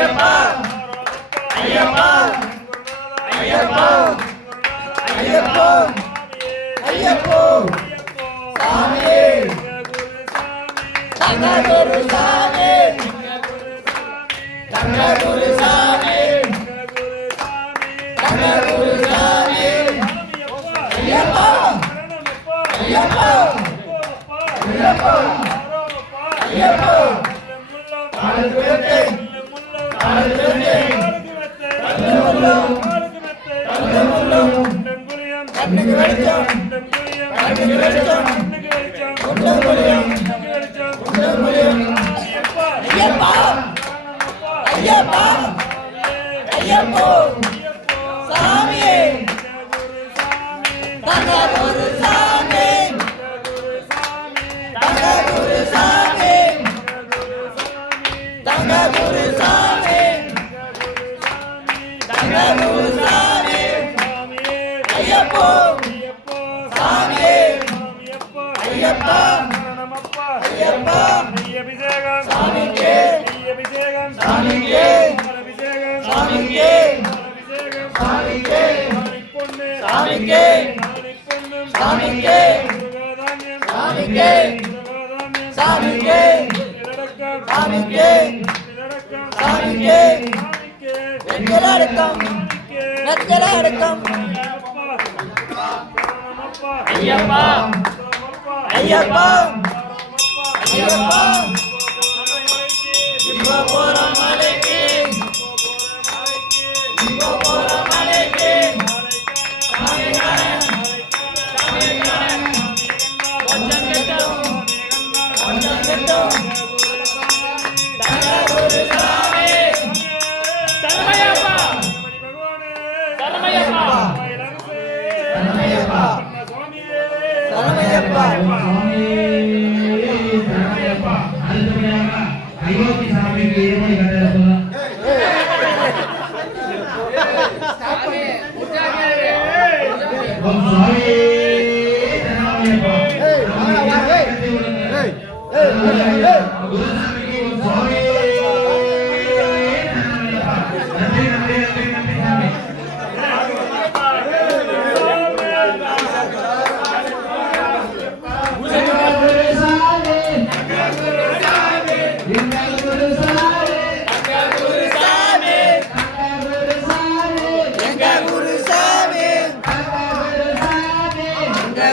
ஐயப்பா ஐயப்பா ஐயப்பா ஐயப்பா ஐயப்போ சாமியே தங்ககுரு சாமி தங்ககுரு சாமி தங்ககுரு சாமி ஐயப்பா ஐயப்பா ஐயப்பா ஐயப்பா ஆளுக்குமே ஆளுக்குமே கண்ணுக்கு வெளிச்சம் கண்ணுக்கு வெளிச்சம் ஐயப்பா ஐயப்பா ஐயப்போ சாமியே தங்ககுரு சாமி தங்ககுரு சாமி தங்ககுரு சாமி தங்ககுரு சாமி ஐயப்போ சாமியே ஐயப்பா ஐயப்பா சாமிக்கே சாமிக்கே சாமிக்கே சாமிக்கே சாமிக்கே சாமிக்கே சாமிக்கே சாமிக்கே சாமிக்கே சாமிக்கே வெங்கடாடுக்கம் வெங்கடாடுக்கம் ஐயப்பா ஐயப்பா ஐயப்பா இப்போ போற மலைக்கு இப்போ போற மலைக்கு சாமிகாரன் சாமிகாரன் கொஞ்சம் கெட்டும் கொஞ்சம் கெட்டும் தங்ககுரு சாமி சரணமையப்பா சரணமையப்பா சரணமையப்பா சரணமையப்பா சரணமையப்பா அடுத்தபடியாக அயோத்தி சாமிக்கு இருமொழி கட்டளை சொல்லலாம். ஓம் சுவாமி சரணமையப்பா. குருசாமிக்கு ஓம் சுவாமி சரணமையப்பா. நன்றி நன்றி நன்றி நன்றி சாமி.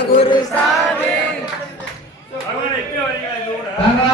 குரு சாமி தங்க